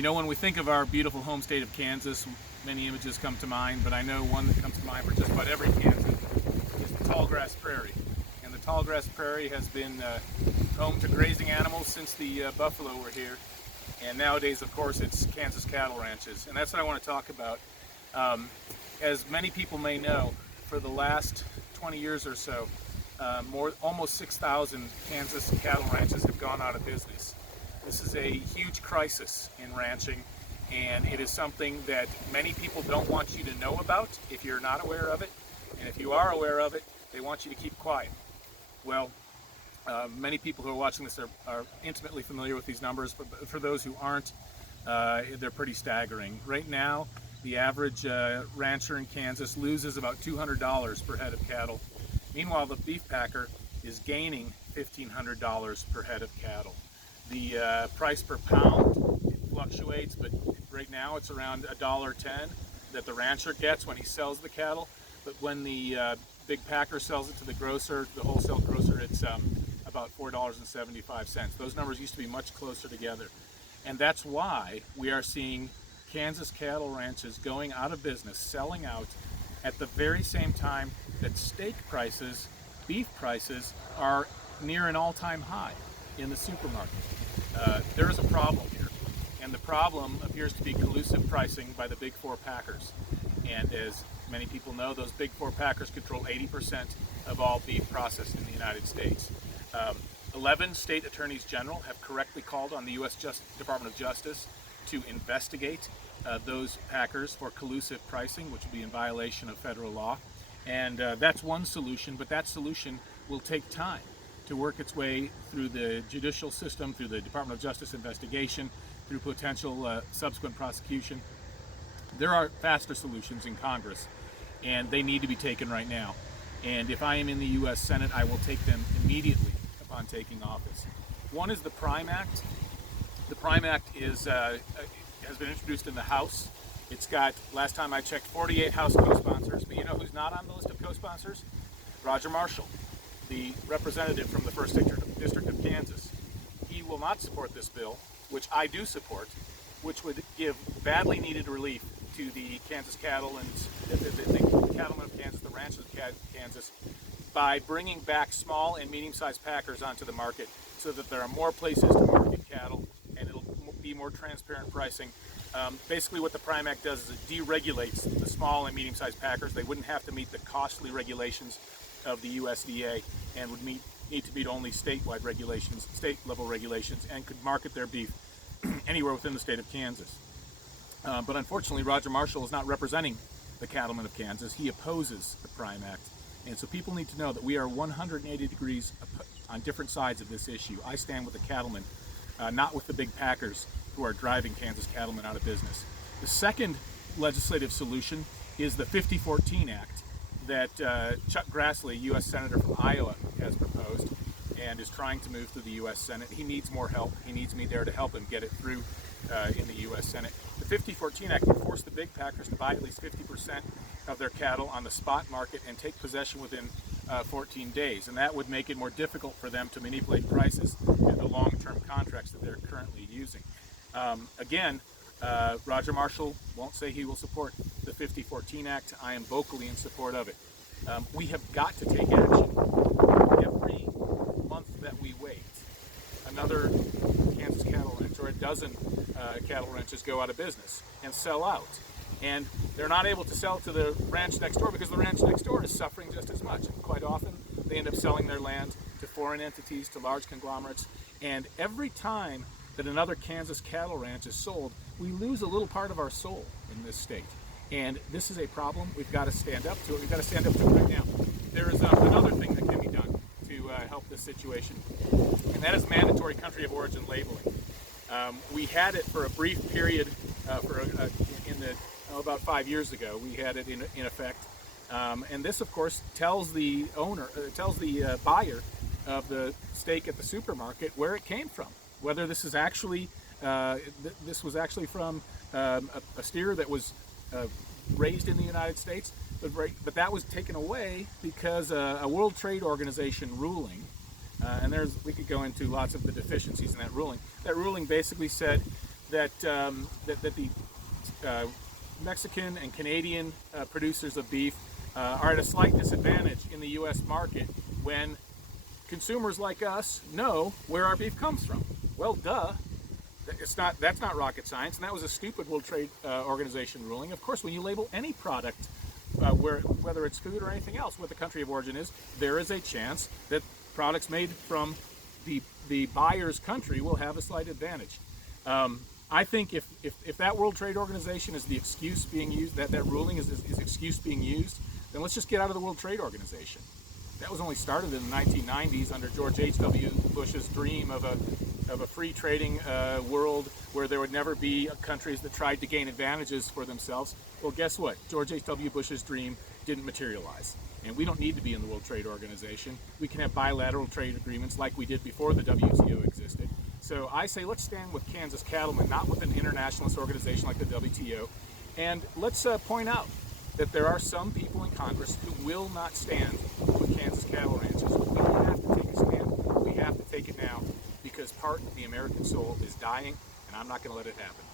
You know, when we think of our beautiful home state of Kansas, many images come to mind, but I know one that comes to mind for just about every Kansan is the tallgrass prairie. And the tallgrass prairie has been home to grazing animals since the buffalo were here. And nowadays, of course, it's Kansas cattle ranches. And that's what I want to talk about. As many people may know, for the last 20 years or so, almost 6,000 Kansas cattle ranches have gone out of business. This is a huge crisis in ranching, and it is something that many people don't want you to know about if you're not aware of it, and if you are aware of it, they want you to keep quiet. Well, many people who are watching this are intimately familiar with these numbers, but for those who aren't, they're pretty staggering. Right now, the average rancher in Kansas loses about $200 per head of cattle. Meanwhile, the beef packer is gaining $1,500 per head of cattle. The price per pound, it fluctuates, but right now it's around $1.10 that the rancher gets when he sells the cattle. But when the big packer sells it to the grocer, the wholesale grocer, it's about $4.75. Those numbers used to be much closer together. And that's why we are seeing Kansas cattle ranches going out of business, selling out at the very same time that steak prices, beef prices, are near an all-time high in the supermarket. There is a problem here, and the problem appears to be collusive pricing by the big four packers. And as many people know, those big four packers control 80% of all beef processed in the United States. 11 state attorneys general have correctly called on the U.S. Department of Justice to investigate those packers for collusive pricing, which would be in violation of federal law. And that's one solution, but that solution will take time to work its way through the judicial system, through the Department of Justice investigation, through potential subsequent prosecution. There are faster solutions in Congress, and they need to be taken right now. And if I am in the U.S. Senate, I will take them immediately upon taking office. One is the PRIME Act. The PRIME Act has been introduced in the House. It's got, last time I checked, 48 House co-sponsors, but you know who's not on the list of co-sponsors? Roger Marshall, the representative from the 1st District of Kansas. He will not support this bill, which I do support, which would give badly needed relief to the Kansas cattlemen, the cattlemen of Kansas, the ranchers of Kansas, by bringing back small and medium-sized packers onto the market so that there are more places to market cattle and it'll be more transparent pricing. Basically what the PRIME Act does is it deregulates the small and medium-sized packers. They wouldn't have to meet the costly regulations of the USDA and would need to meet only statewide regulations, state-level regulations, and could market their beef anywhere within the state of Kansas. But unfortunately, Roger Marshall is not representing the cattlemen of Kansas. He opposes the PRIME Act. And so people need to know that we are 180 degrees on different sides of this issue. I stand with the cattlemen, not with the big packers who are driving Kansas cattlemen out of business. The second legislative solution is the 5014 Act that Chuck Grassley, U.S. Senator from Iowa, has proposed and is trying to move through the U.S. Senate. He needs more help. He needs me there to help him get it through in the U.S. Senate. The 5014 Act would force the big packers to buy at least 50% of their cattle on the spot market and take possession within 14 days. And that would make it more difficult for them to manipulate prices in the long-term contracts that they're currently using. Again, Roger Marshall won't say he will support the 5014 Act. I am vocally in support of it. We have got to take action. Every month that we wait, another Kansas cattle ranch or a dozen cattle ranches go out of business and sell out. And they're not able to sell to the ranch next door because the ranch next door is suffering just as much. And quite often, they end up selling their land to foreign entities, to large conglomerates. And every time that another Kansas cattle ranch is sold, we lose a little part of our soul in this state. And this is a problem. We've got to stand up to it. We've got to stand up to it right now. There is another thing that can be done to help this situation, and that is mandatory country of origin labeling. We had it for a brief period about 5 years ago. We had it in effect, and this, of course, tells the buyer of the steak at the supermarket where it came from. Whether this is actually from a steer that was raised in the United States, but that was taken away because a World Trade Organization ruling, and we could go into lots of the deficiencies in that ruling. That ruling basically said that that the Mexican and Canadian producers of beef are at a slight disadvantage in the U.S. market when consumers like us know where our beef comes from. Well, duh. That's not rocket science, and that was a stupid World Trade Organization ruling. Of course, when you label any product, whether it's food or anything else, what the country of origin is, there is a chance that products made from the buyer's country will have a slight advantage. I think if that World Trade Organization is the excuse being used, that ruling is excuse being used, then let's just get out of the World Trade Organization. That was only started in the 1990s under George H.W. Bush's dream of a free trading world where there would never be countries that tried to gain advantages for themselves. Well, guess what? George H.W. Bush's dream didn't materialize. And we don't need to be in the World Trade Organization. We can have bilateral trade agreements like we did before the WTO existed. So I say let's stand with Kansas Cattlemen, not with an internationalist organization like the WTO. And let's point out that there are some people in Congress who will not stand with Kansas cattle ranchers. We have to take a stand. We have to take it now because part of the American soul is dying, and I'm not going to let it happen.